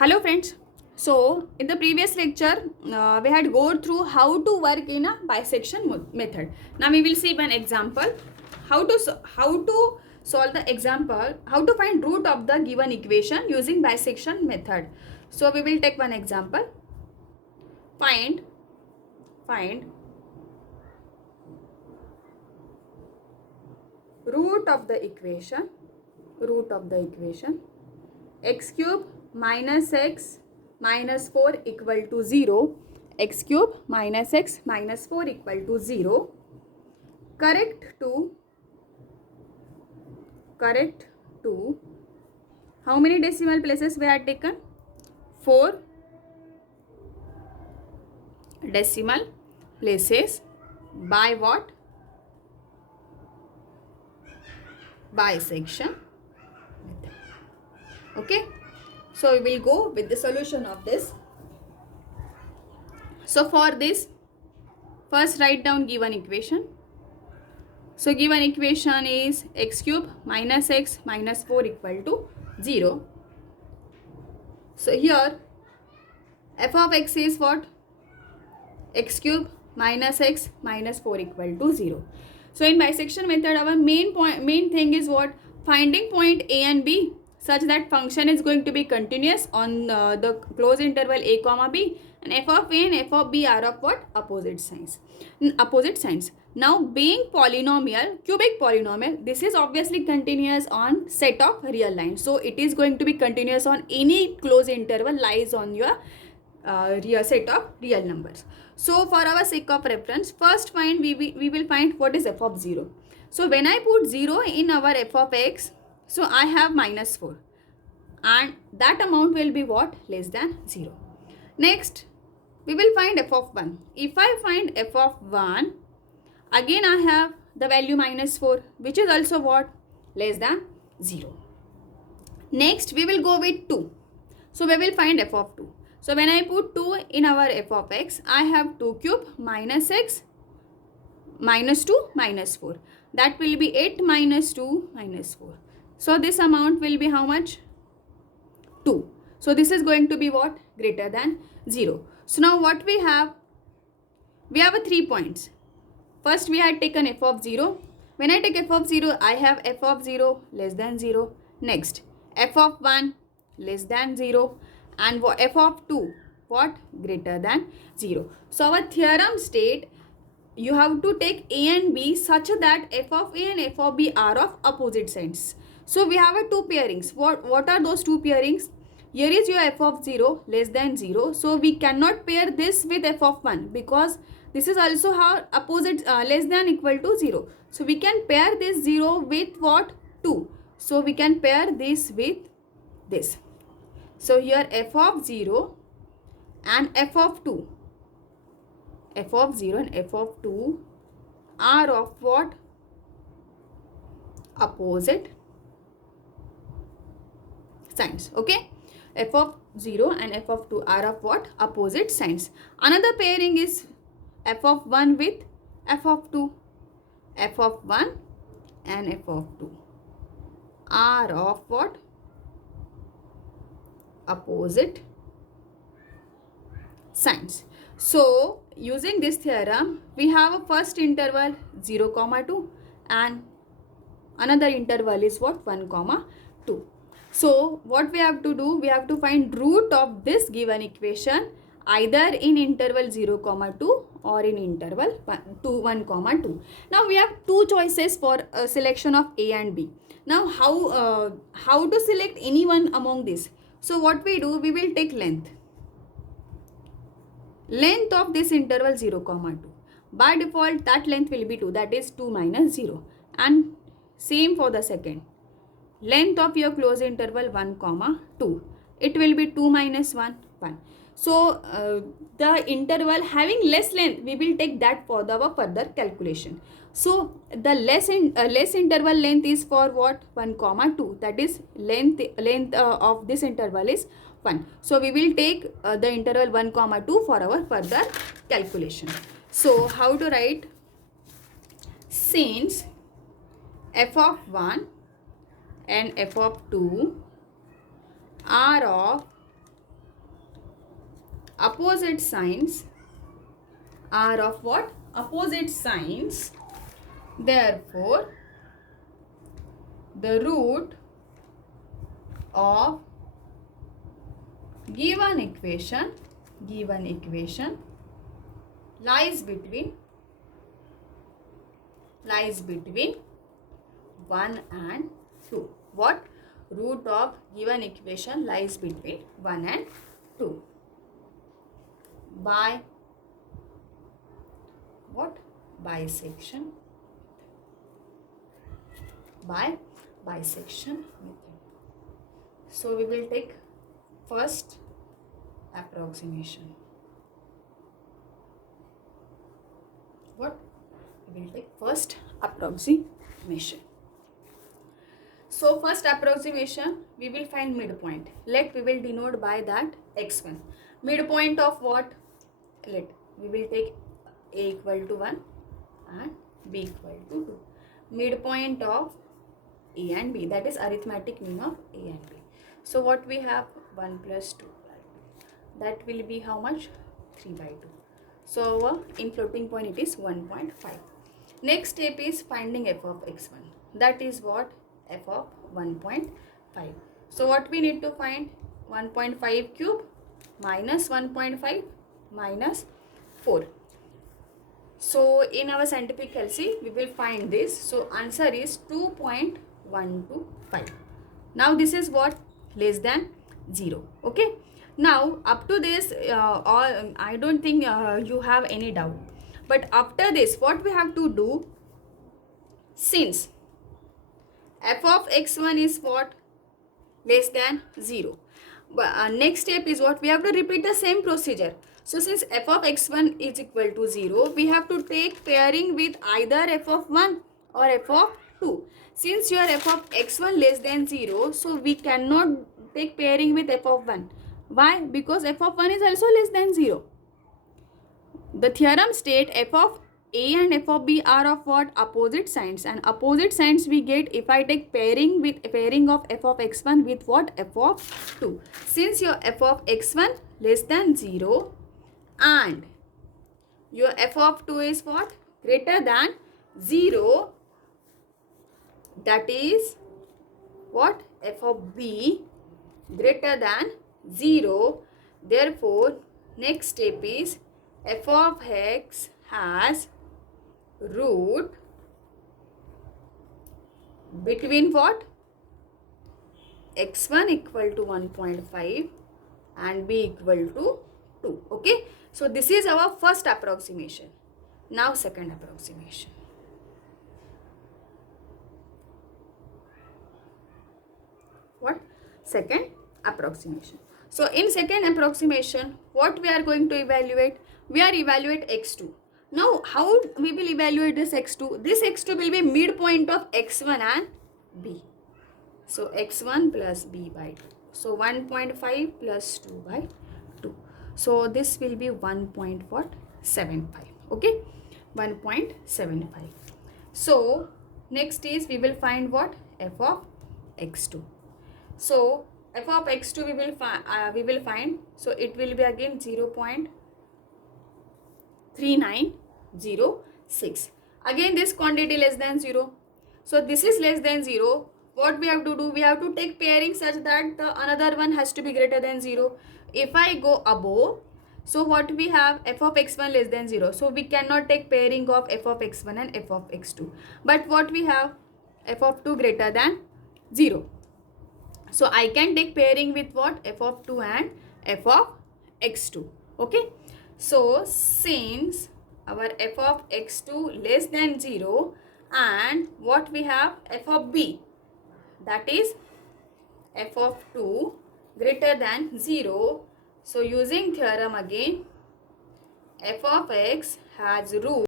Hello friends. So in the previous lecture we had go through how to work in a bisection method. Now we will see one example how to solve the example, how to find root of the given equation using bisection method. So we will take one example. Find root of the equation x cube minus x minus 4 equal to 0, x cube minus x minus 4 equal to 0. Correct to how many decimal places we had taken? 4 decimal places. By what? Bisection method. Okay, so we will go with the solution of this. So for this, first write down given equation. So given equation is x cube minus x minus 4 equal to 0. So here f of x is what? X cube minus x minus 4 equal to 0. So in bisection method, our main thing is what? Finding point A and B such that function is going to be continuous on the closed interval a comma b, and f of a and f of b are of what? Opposite signs. Now being polynomial, cubic polynomial, this is obviously continuous on set of real lines. So it is going to be continuous on any closed interval lies on your real set of real numbers. So for our sake of reference, first we will find what is f of 0. So when I put 0 in our f of x, so I have minus 4, and that amount will be what? Less than 0. Next, we will find f of 1. If I find f of 1, again I have the value minus 4, which is also what? Less than 0. Next, we will go with 2. So we will find f of 2. So when I put 2 in our f of x, I have 2 cube minus x minus 2 minus 4. That will be 8 minus 2 minus 4. So this amount will be how much? 2. So this is going to be what? Greater than 0. So now what we have? We have 3 points. First we had taken f of 0. When I take f of 0, I have f of 0 less than 0. Next, f of 1 less than 0. And f of 2, what? Greater than 0. So our theorem state, you have to take a and b such that f of a and f of b are of opposite signs. So we have two pairings. What are those two pairings? Here is your f of 0 less than 0. So we cannot pair this with f of 1 because this is also how opposite less than equal to 0. So we can pair this 0 with what? 2. So we can pair this with this. So here f of 0 and f of 2. F of 0 and f of 2 are of what? Opposite signs. Okay. F of 0 and f of 2 are of what? Opposite signs. Another pairing is f of 1 with f of 2. F of 1 and f of 2 are of what? Opposite signs. So using this theorem, we have a first interval 0 comma 2 and another interval is what? 1 comma 2. So what we have to do? We have to find root of this given equation either in interval 0 comma 2 or in interval 1 comma 2. Now we have two choices for selection of a and b. Now how to select any one among these? So what we do? We will take length of this interval 0 comma 2. By default that length will be 2, that is 2 minus 0, and same for the second. Length of your closed interval 1 comma 2, it will be 2 minus 1 1. So the interval having less length, we will take that for our further calculation. So the less interval length is for what? 1 comma 2, that is length of this interval is 1. So we will take the interval 1 comma 2 for our further calculation. So how to write? Since f of 1 and f of 2 are of opposite signs are of what? Opposite signs. Therefore, the root of given equation lies between 1 and 2. What? Root of given equation lies between 1 and 2 by what? Bisection method. So we will take first approximation. What? We will take first approximation. So first approximation, we will find midpoint. We will denote by that x1. Midpoint of what? We will take a equal to 1 and b equal to 2. Midpoint of a and b, that is arithmetic mean of a and b. So what we have? 1 plus 2 by 2. That will be how much? 3 by 2. So in floating point it is 1.5. Next step is finding f of x1. That is what? F of 1.5. So what we need to find? 1.5 cube minus 1.5 minus 4. So in our scientific LC we will find this. So answer is 2.125. Now this is what? Less than 0. Okay. Now up to this I don't think you have any doubt. But after this what we have to do? Since f of x1 is what? Less than 0. But next step is what? We have to repeat the same procedure. So since f of x1 is equal to 0, we have to take pairing with either f of 1 or f of 2. Since your f of x1 less than 0, so we cannot take pairing with f of 1. Why? Because f of 1 is also less than 0. The theorem states f of a and f of b are of what? Opposite signs. And opposite signs we get if I take pairing of f of x1 with what? F of 2. Since your f of x1 less than 0 and your f of 2 is what? Greater than 0, that is what? F of b greater than 0. Therefore, next step is f of x has root between what? x1 equal to 1.5 and b equal to 2. Okay. So this is our first approximation. Now second approximation. What? Second approximation. So in second approximation, what we are going to evaluate? We are evaluate x2. Now how we will evaluate this x2? This x2 will be midpoint of x1 and b. So x1 plus b by 2. So 1.5 plus 2 by 2. So this will be 1.75. Okay, 1.75. So next is we will find what? F of x2. So f of x2 we will find. So it will be again 0.3906. Again this quantity less than 0. So this is less than 0. What we have to do? We have to take pairing such that the another one has to be greater than 0. If I go above, so what we have? F of x1 less than 0. So we cannot take pairing of f of x1 and f of x2. But what we have? F of 2 greater than 0. So I can take pairing with what? F of 2 and f of x2. Okay. So since our f of x2 less than 0 and what we have? F of b, that is f of 2 greater than 0. So using theorem again, f of x has root